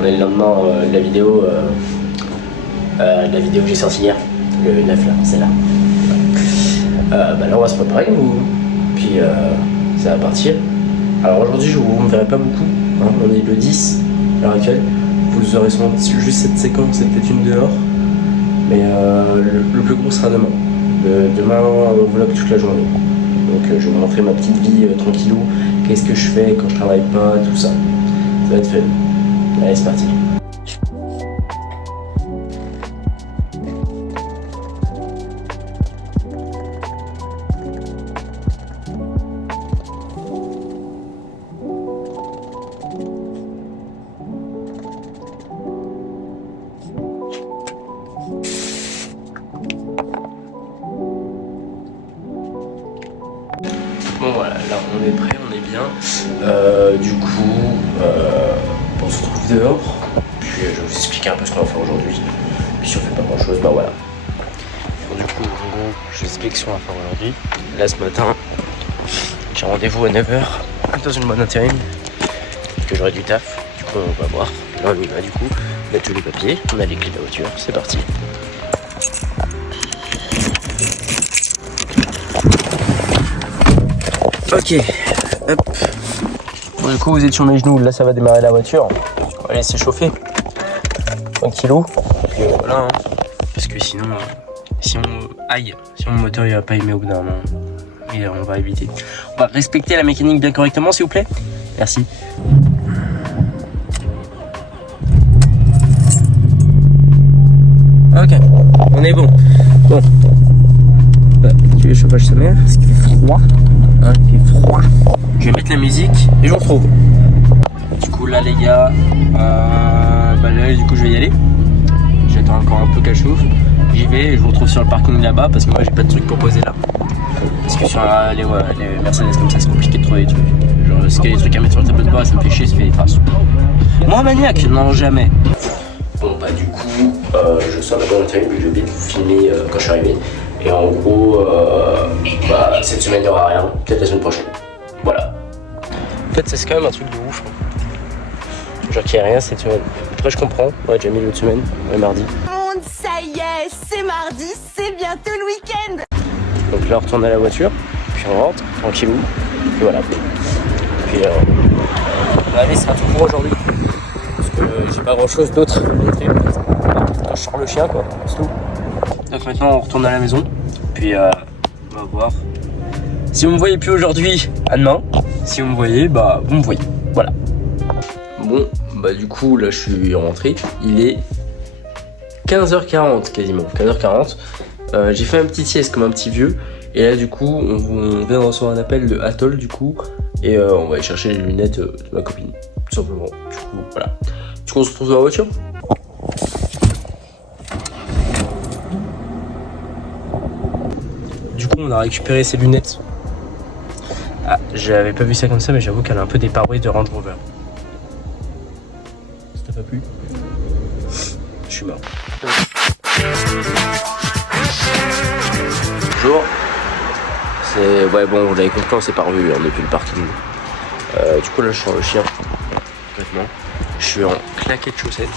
On est le lendemain de la vidéo que j'ai sortie hier, le 9 là, c'est là. Bah là on va se préparer nous, puis ça va partir. Alors aujourd'hui vous me verrez pas beaucoup, hein, on est le 10 à l'heure actuelle. Vous aurez sûrement juste cette séquence, c'est peut-être une dehors, mais le plus gros sera demain. Demain on vlog toute la journée. Donc je vais vous montrer ma petite vie tranquillou, qu'est-ce que je fais quand je travaille pas, tout ça. Ça va être fun. Allez c'est parti. Bon voilà, là on est prêt, on est bien. Du coup, on se retrouve dehors. Puis je vais vous expliquer un peu ce qu'on va faire aujourd'hui. Puis si on fait pas grand chose, bah voilà. Bon, du coup, en gros, je vous explique ce qu'on va faire aujourd'hui. Là ce matin, j'ai rendez-vous à 9h dans une bonne intérim. Que j'aurai du taf. Du coup, on va voir. Là on y va du coup. On a tous les papiers, on a les clés de la voiture, c'est parti. Ok, hop. Bon, du coup vous êtes sur mes genoux, là ça va démarrer la voiture. On va laisser chauffer. Tranquillou. Puis voilà, hein. Parce que sinon, si mon moteur il va pas aimer au bout d'un moment, et on va éviter. On va respecter la mécanique bien correctement s'il vous plaît. Merci. Ok, on est bon. Bon. Tu le chauffage sommaire, parce qu'il fait froid. Hein, il fait froid. Je vais mettre la musique et je vous retrouve. Du coup là les gars, bah là du coup je vais y aller. J'attends encore un peu qu'elle chauffe. J'y vais et je vous retrouve sur le parking là-bas parce que moi j'ai pas de trucs pour poser là. Parce que sur les Mercedes comme ça c'est compliqué de trouver des trucs. Genre s'il y a des trucs à mettre sur le tableau de bord ça me fait chier, ça fait des traces. Moi maniaque, non jamais. Bon bah du coup je sors de la bonne intérim vu que j'ai oublié de vous filmer quand je suis arrivé. Et en gros, bah, cette semaine il n'y aura rien, peut-être la semaine prochaine. Voilà. En fait c'est quand même un truc de ouf. Hein. Genre qu'il n'y a rien cette semaine. Après je comprends, on a déjà mis l'autre semaine, on est mardi. Ça y est, c'est mardi, c'est bientôt le week-end. Donc là on retourne à la voiture, puis on rentre, tranquillou, puis voilà. Puis allez c'est un tout pour aujourd'hui. Parce que j'ai pas grand chose d'autre à montrer. Je sors le chien quoi, c'est tout. Donc maintenant on retourne à la maison, puis on va voir. Si vous me voyez plus aujourd'hui, à demain. Si vous me voyez, bah vous me voyez, voilà. Bon, bah du coup là je suis rentré, il est 15h40 quasiment, 15h40. J'ai fait un petit sieste comme un petit vieux, et là du coup on vient de recevoir un appel de Atoll du coup, et on va aller chercher les lunettes de ma copine, tout simplement. Du coup voilà. Du coup on se retrouve dans la voiture. Du coup on a récupéré ces lunettes. Ah, j'avais pas vu ça comme ça mais j'avoue qu'elle a un peu des pare-brises de Range Rover. Ça t'a pas plu? Je suis mort. Bonjour. C'est... Ouais bon vous l'avez compris on s'est pas revu hein, depuis le parking. Du coup là je sors le chien. Complètement. Je suis en claquette chaussettes.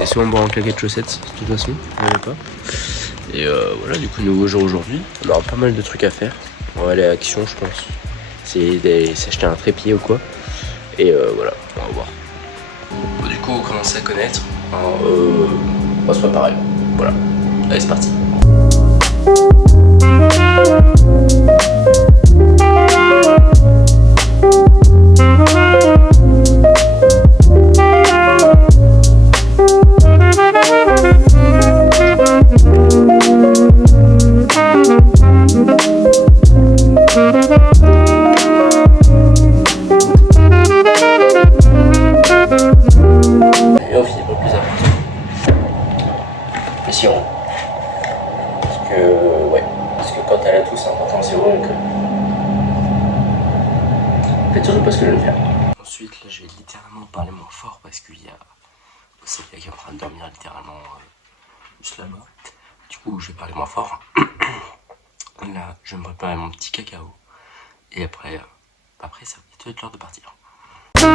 Et souvent bon en claquette chaussettes de toute façon, on n'en a pas. Et voilà, du coup, nouveau jour aujourd'hui. On aura pas mal de trucs à faire. On va aller à l'action, je pense. C'est s'acheter un trépied ou quoi. Et voilà, on va voir. Bon, du coup, on commence à connaître. Alors, on va se préparer. Voilà. Allez, c'est parti. Faites surtout pas ce que je viens de faire. Ensuite, là, je vais littéralement parler moins fort parce qu'il y a Océlia qui est en train de dormir littéralement juste là-bas. Du coup, je vais parler moins fort. Là, je vais me préparer mon petit cacao. Et après, ça va être l'heure de partir. On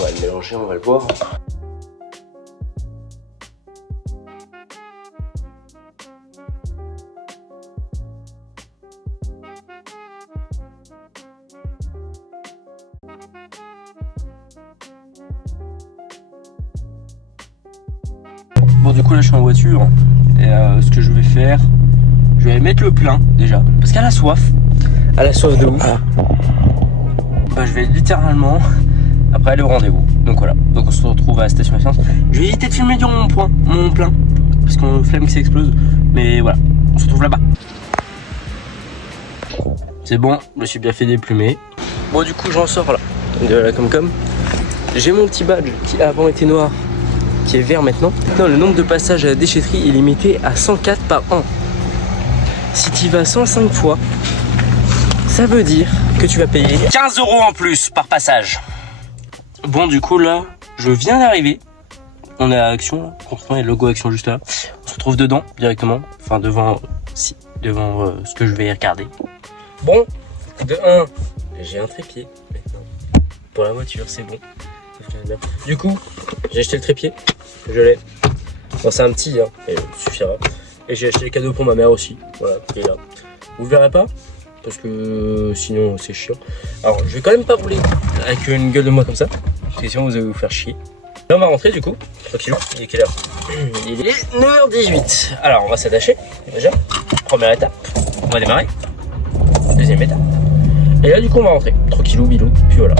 va le mélanger, on va le boire. Bon, du coup là je suis en voiture et ce que je vais faire, je vais mettre le plein déjà parce qu'elle a soif de ouf. Bah, je vais littéralement après aller au rendez-vous. Donc voilà, donc on se retrouve à la station essence. Je vais éviter de filmer durant mon plein parce qu'on a une flemme qui s'explose. Mais voilà, on se retrouve là-bas. C'est bon, je me suis bien fait déplumer. Bon, du coup j'en sors là de la Comcom. J'ai mon petit badge qui avant était noir, qui est vert maintenant. Non, le nombre de passages à la déchetterie est limité à 104 par an. Si tu y vas 105 fois, ça veut dire que tu vas payer 15 € en plus par passage. Bon, du coup là, je viens d'arriver. On est à Action, là. Concrètement, il y a le logo Action juste là. On se retrouve dedans directement, enfin devant ce que je vais regarder. Bon, de 1, j'ai un trépied maintenant pour la voiture, c'est bon. Du coup, j'ai acheté le trépied, je l'ai. Bon, c'est un petit, hein, et suffira. Et j'ai acheté les cadeaux pour ma mère aussi, voilà, qui est là. Vous verrez pas, parce que sinon c'est chiant. Alors, je vais quand même pas rouler avec une gueule de moi comme ça, parce que sinon vous allez vous faire chier. Là, on va rentrer du coup, tranquillou. Il est quelle heure? Il est 9h18. Alors, on va s'attacher, déjà. Première étape, on va démarrer. Deuxième étape. Et là, du coup, on va rentrer, tranquillou, bilou, puis voilà.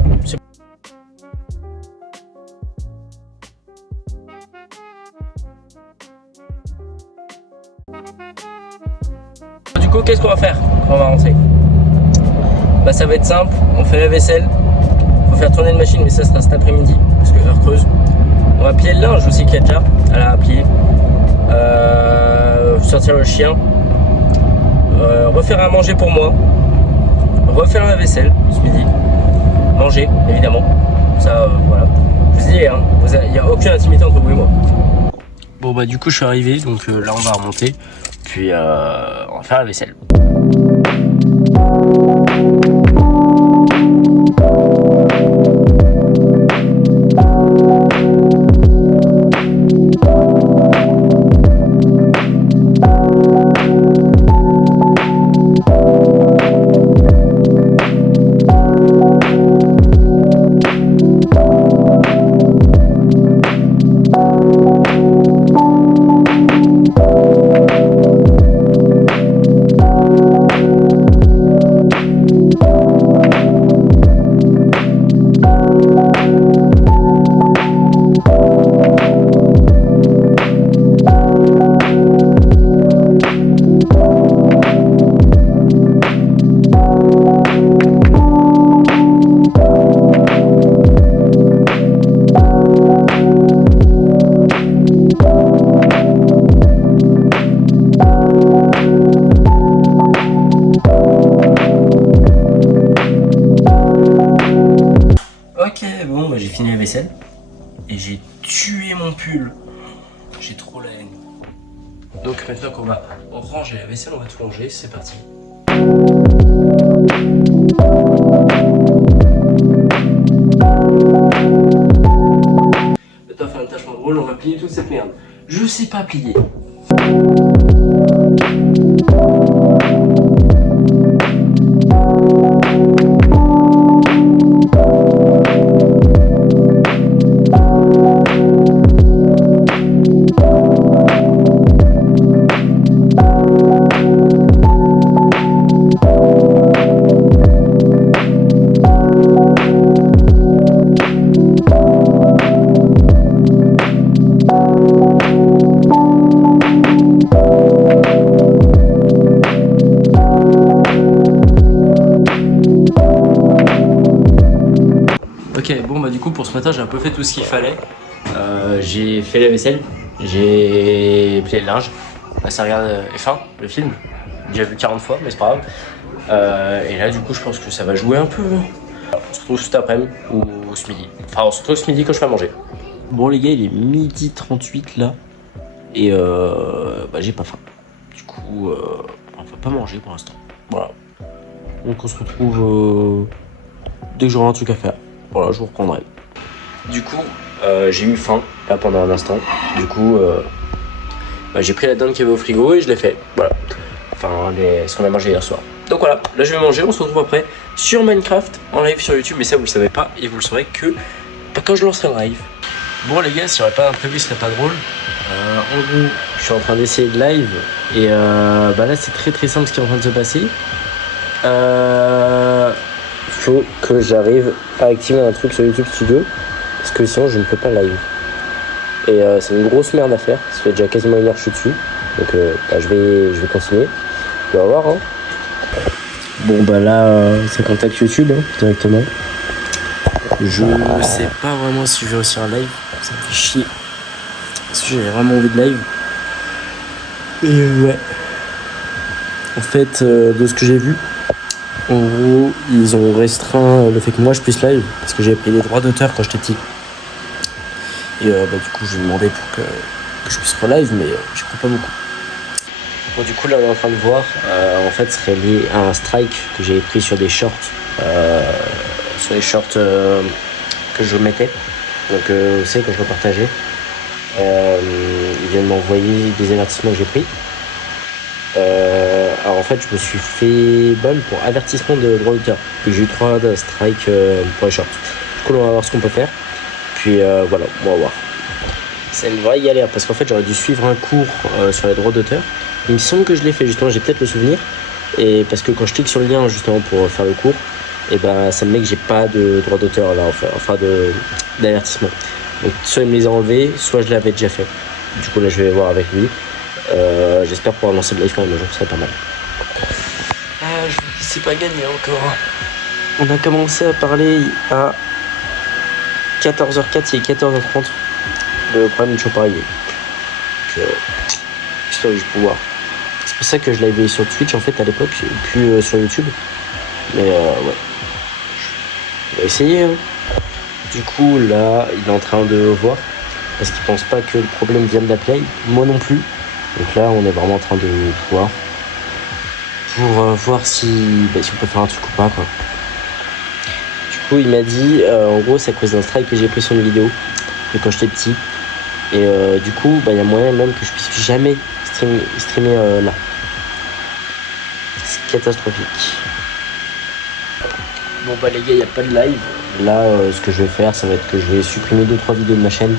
Du coup, qu'est-ce qu'on va faire quand on va rentrer? Bah, ça va être simple, on fait la vaisselle, faut faire tourner une machine, mais ça sera cet après-midi, parce que heure creuse. On va plier le linge aussi qu'il y a déjà à plier, sortir le chien, refaire à manger pour moi, refaire la vaisselle ce midi, manger évidemment, ça voilà. Je vous dis, hein, il n'y a aucune intimité entre vous et moi. Bon bah du coup je suis arrivé, donc là on va remonter, puis on va faire la vaisselle. Bon bah j'ai fini la vaisselle et j'ai tué mon pull. J'ai trop la haine. Donc maintenant qu'on va ranger la vaisselle, on va tout ranger, c'est parti. Maintenant on va faire une tâche en rôle, on va plier toute cette merde. Je sais pas plier. Ok, bon bah du coup pour ce matin j'ai un peu fait tout ce qu'il fallait. J'ai fait la vaisselle, j'ai plié le linge. Là ça regarde F1, le film. J'ai déjà vu 40 fois mais c'est pas grave. Et là du coup je pense que ça va jouer un peu. On se retrouve cet après-midi ou ce midi. Enfin on se retrouve ce midi quand je fais à manger. Bon les gars, il est 12h38 là. Et j'ai pas faim. Du coup, on va pas manger pour l'instant. Voilà. Donc on se retrouve dès que j'aurai un truc à faire. Voilà, je vous reprendrai. Du coup, j'ai eu faim là pendant un instant. Du coup, j'ai pris la dinde qu'il y avait au frigo et je l'ai fait. Voilà. Enfin, ce qu'on a mangé hier soir. Donc voilà, là je vais manger. On se retrouve après sur Minecraft en live sur YouTube. Mais ça, vous le savez pas et vous le saurez que quand je lancerai le live. Bon les gars, s'il n'y aurait pas imprévu, ce serait pas drôle. En gros, je suis en train d'essayer de live et là c'est très très simple ce qui est en train de se passer. Faut que j'arrive à activer un truc sur YouTube Studio parce que sinon je ne peux pas live. Et c'est une grosse merde à faire. Ça fait déjà quasiment une heure que je suis dessus. Donc je vais continuer. On va voir. Hein. Bon là ça contacte YouTube directement. Je sais pas vraiment si je vais réussir un live. Ça me fait chier. Parce que j'ai vraiment envie de live. Et ouais. En fait, de ce que j'ai vu, en gros, ils ont restreint le fait que moi je puisse live. Parce que j'avais pris les droits d'auteur quand j'étais petit. Et du coup, j'ai demandé pour que je puisse relive, mais je crois pas beaucoup. Bon, du coup, là, on est en train de voir. En fait, ce serait lié à un strike que j'ai pris sur des shorts. Sur les shorts que je mettais. Donc, vous savez, quand je repartageais. Ils viennent m'envoyer des avertissements que j'ai pris. Alors en fait je me suis fait ban pour avertissement de droit d'auteur. J'ai eu 3 strikes pour les shorts. Du coup on va voir ce qu'on peut faire. Puis voilà, on va voir. C'est une vraie galère parce qu'en fait j'aurais dû suivre un cours sur les droits d'auteur. Il me semble que je l'ai fait justement, j'ai peut-être le souvenir. Et parce que quand je clique sur le lien justement pour faire le cours, et ça me met que j'ai pas de droit d'auteur là, enfin d'avertissement. Donc soit il me les a enlevés, soit je l'avais déjà fait. Du coup là je vais voir avec lui. J'espère pouvoir lancer le live quand même un jour, ce serait pas mal. Je vous dis c'est pas gagné encore. On a commencé à parler à 14h04, il est 14h30. Le problème est toujours pareil. J'espère que je vais pouvoir. C'est pour ça que je l'avais sur Twitch en fait à l'époque, et plus sur YouTube. Mais ouais. On va essayer. Hein. Du coup là, il est en train de voir. Parce qu'il pense pas que le problème vient de la play. Moi non plus. Donc là, on est vraiment en train de voir. Pour voir si on peut faire un truc ou pas, quoi. Du coup, il m'a dit, en gros, c'est à cause d'un strike que j'ai pris sur une vidéo de quand j'étais petit. Et du coup, il y a moyen même que je puisse jamais streamer là. C'est catastrophique. Bon, les gars, il n'y a pas de live. Là, ce que je vais faire, ça va être que je vais supprimer 2-3 vidéos de ma chaîne.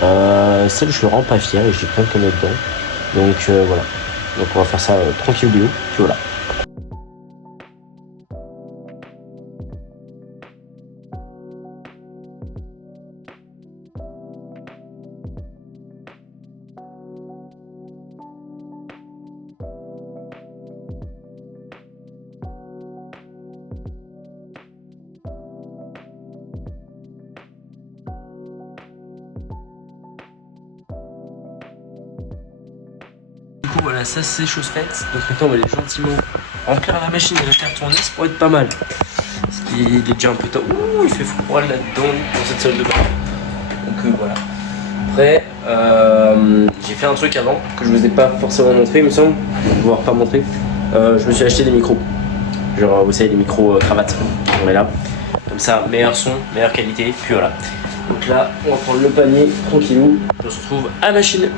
Celle, je suis vraiment pas fier et j'ai plein de conneries dedans. Donc voilà. Donc on va faire ça tranquille bio. Puis voilà. Du coup voilà, ça c'est chose faite. Donc maintenant on va aller gentiment remplir la machine et la faire tourner, ça pourrait être pas mal. Parce qu'il est déjà un peu tard. Ouh, il fait froid là-dedans dans cette salle de bain. Donc voilà. Après, j'ai fait un truc avant que je vous ai pas forcément montré, il me semble, voire pas montré. Je me suis acheté des micros. Genre vous savez des micros cravates. On met là. Comme ça, meilleur son, meilleure qualité, puis voilà. Donc là, on va prendre le panier, tranquillou. On se retrouve à la machine.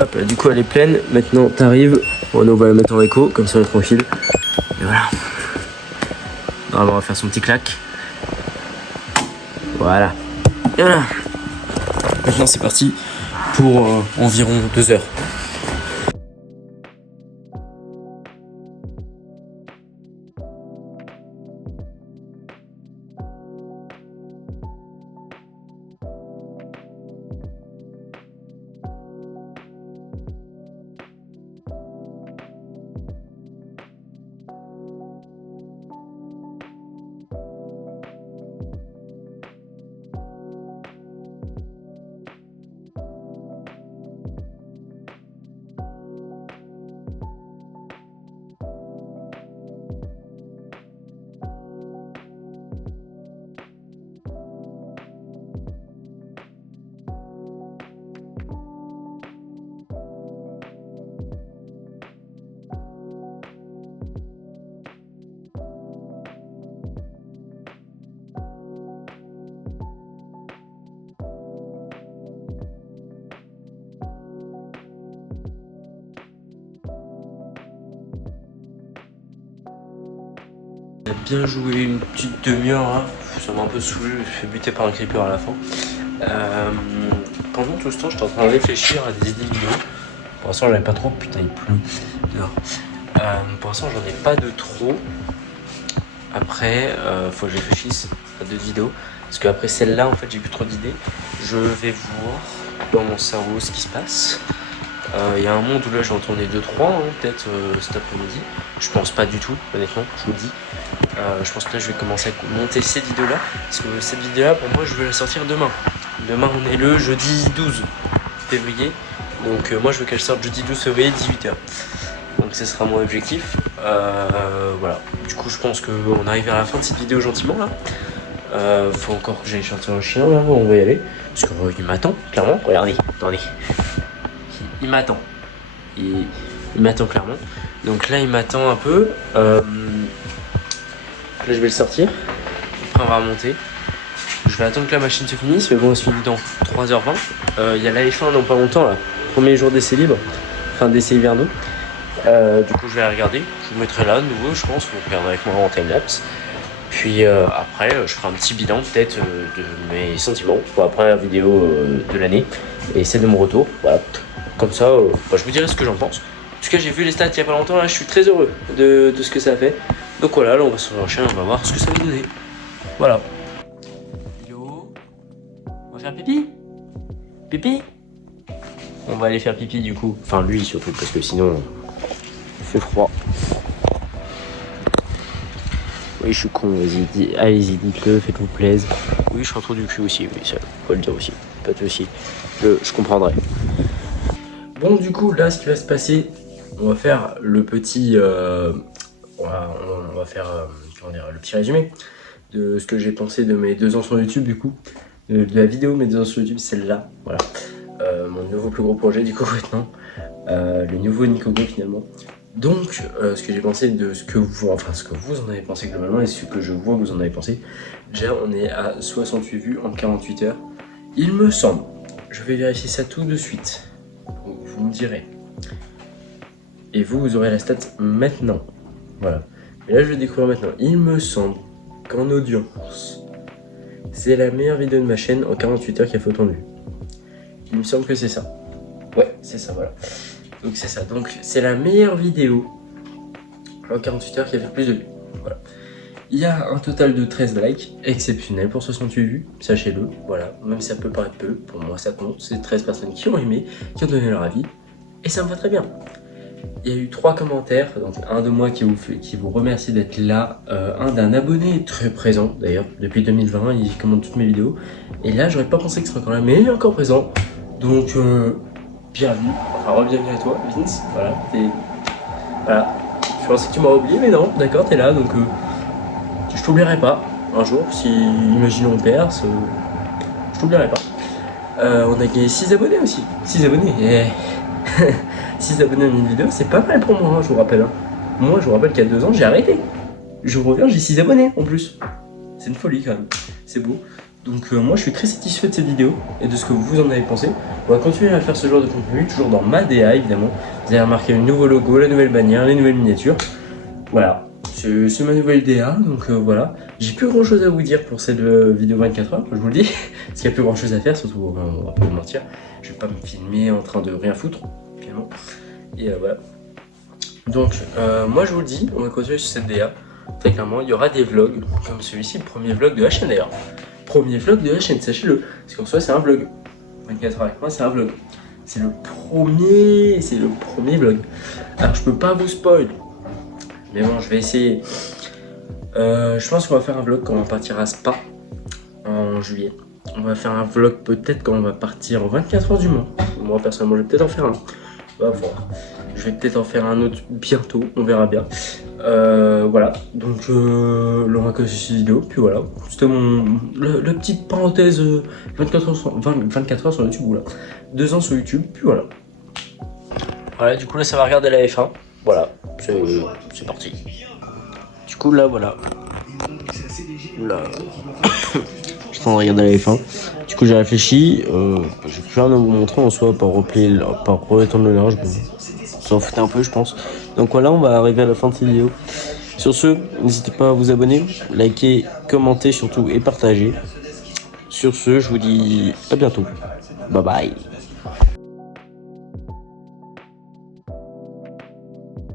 Hop là, du coup elle est pleine, maintenant t'arrives, on va la mettre en écho, comme ça on est tranquille. Et voilà. On va faire son petit clac. Voilà. Et voilà. Maintenant c'est parti pour environ 2 heures. On a bien joué une petite demi-heure là. Ça m'a un peu saoulé, je me suis fait buter par un creeper à la fin. Pendant tout ce temps, j'étais en train de réfléchir à des idées vidéo. Pour l'instant, j'en avais pas trop. Putain, il pleut dehors. Pour l'instant, j'en ai pas de trop. Après, faut que je réfléchisse à d'autres vidéos. Parce qu'après celle-là, en fait, j'ai plus trop d'idées. Je vais voir dans mon cerveau ce qui se passe. Il y a un monde où là, je vais en tourner 2-3, hein, peut-être cet après-midi. Je pense pas du tout, honnêtement, je vous le dis. Je pense que là, je vais commencer à monter cette vidéo-là. Parce que cette vidéo-là, pour moi, je vais la sortir demain. Demain, on est le jeudi 12 février. Donc, moi, je veux qu'elle sorte jeudi 12 février, 18h. Donc, ce sera mon objectif. Voilà. Du coup, je pense qu'on arrive à la fin de cette vidéo gentiment, là. Faut encore que j'aille chercher un chien, là. On va y aller. Parce qu'il m'attend, clairement. Regardez, attendez. Il m'attend. Il m'attend clairement. Donc là, il m'attend un peu. Là, je vais le sortir. Après, on va remonter. Je vais attendre que la machine se finisse. Mais bon, elle se finit dans 3h20. Il y a la F1 dans pas longtemps, là. Premier jour d'essai libre. Enfin, d'essai hivernaux. Du coup, je vais la regarder. Je vous mettrai là, de nouveau, je pense. Vous regarderez avec moi en timelapse. Puis après, je ferai un petit bilan, peut-être, de mes sentiments. Pour après la vidéo de l'année. Et celle de mon retour. Voilà. Comme ça, je vous dirai ce que j'en pense. En tout cas, j'ai vu les stats il y a pas longtemps, là, je suis très heureux de ce que ça a fait. Donc voilà, là, on va se enchaîner, on va voir ce que ça va donner. Voilà. Yo. On va faire pipi? Pipi? On va aller faire pipi du coup. Enfin, lui surtout, parce que sinon, il fait froid. Oui, je suis con, vas-y, allez-y, dites-le, faites-vous plaisir. Oui, je suis un trou du cul aussi, oui, ça, faut le dire aussi. Pas de soucis, je comprendrai. Bon, du coup, là, ce qui va se passer, on va faire le petit, on va faire comment dire, le petit résumé de ce que j'ai pensé de mes 2 ans sur YouTube, du coup, de la vidéo mes 2 ans sur YouTube, celle-là, voilà, mon nouveau plus gros projet, du coup, maintenant, le nouveau Nikogo finalement. Donc, ce que j'ai pensé de ce que vous en avez pensé globalement et ce que je vois que vous en avez pensé. Déjà, on est à 68 vues en 48 heures, il me semble. Je vais vérifier ça tout de suite. Vous me direz. Et vous aurez la stat maintenant. Voilà. Mais là, je vais découvrir maintenant. Il me semble qu'en audience, c'est la meilleure vidéo de ma chaîne en 48 heures qui a fait autant de vues. Il me semble que c'est ça. Ouais, c'est ça, voilà. Donc c'est ça. Donc c'est la meilleure vidéo en 48 heures qui a fait plus de vues. Voilà. Il y a un total de 13 likes, exceptionnel pour 68 vues, sachez-le, voilà, même si ça peut paraître peu, pour moi ça compte, c'est 13 personnes qui ont aimé, qui ont donné leur avis, et ça me va très bien. Il y a eu 3 commentaires, donc un de moi qui vous remercie d'être là, un d'un abonné très présent, d'ailleurs, depuis 2020, il commente toutes mes vidéos, et là j'aurais pas pensé que ce serait encore là, mais il est encore présent, donc bienvenue, enfin re-bienvenue à toi, Vince, voilà, voilà, je pensais que tu m'aurais oublié, mais non, d'accord, t'es là, donc... je t'oublierai pas, un jour, si imaginons on perce, je t'oublierai pas. On a gagné 6 abonnés aussi, 6 abonnés, 6 abonnés en une vidéo, c'est pas mal pour moi, hein, je vous rappelle. Hein. Moi, je vous rappelle qu'il y a 2 ans, j'ai arrêté. Je reviens, j'ai 6 abonnés en plus. C'est une folie quand même, c'est beau. Donc moi, je suis très satisfait de cette vidéo et de ce que vous en avez pensé. On va continuer à faire ce genre de contenu, toujours dans ma DA évidemment. Vous avez remarqué le nouveau logo, la nouvelle bannière, les nouvelles miniatures. Voilà. C'est ma nouvelle DA, donc voilà. J'ai plus grand chose à vous dire pour cette vidéo 24 heures, je vous le dis. Parce qu'il n'y a plus grand chose à faire, surtout, on va pas vous mentir. Je vais pas me filmer en train de rien foutre, finalement. Et voilà. Donc, moi je vous le dis, on va continuer sur cette DA. Très clairement, il y aura des vlogs, comme celui-ci, le premier vlog de la chaîne d'ailleurs. Premier vlog de la chaîne, sachez-le. Parce qu'en soi, c'est un vlog. 24 heures avec moi, c'est un vlog. C'est le premier vlog. Alors, je peux pas vous spoil. Mais bon, je vais essayer. Je pense qu'on va faire un vlog quand on va partir à Spa en juillet. On va faire un vlog peut-être quand on va partir en 24 heures du Mans. Moi personnellement, je vais peut-être en faire un. On va voir. Je vais peut-être en faire un autre bientôt, on verra bien. Voilà, donc là on va commencer cette vidéo. Puis voilà, c'était la petite parenthèse 24 heures sur YouTube. Voilà. 2 ans sur YouTube, puis voilà. Voilà, du coup là ça va regarder la F1. Voilà, c'est parti. Du coup là voilà. Là. Je suis en train de regarder la F1. Du coup j'ai réfléchi. J'ai plus rien à vous montrer en soi par retendre le linge. Bon. Ça en foutait un peu je pense. Donc voilà, on va arriver à la fin de cette vidéo. Sur ce, n'hésitez pas à vous abonner, liker, commenter surtout et partager. Sur ce, je vous dis à bientôt. Bye bye.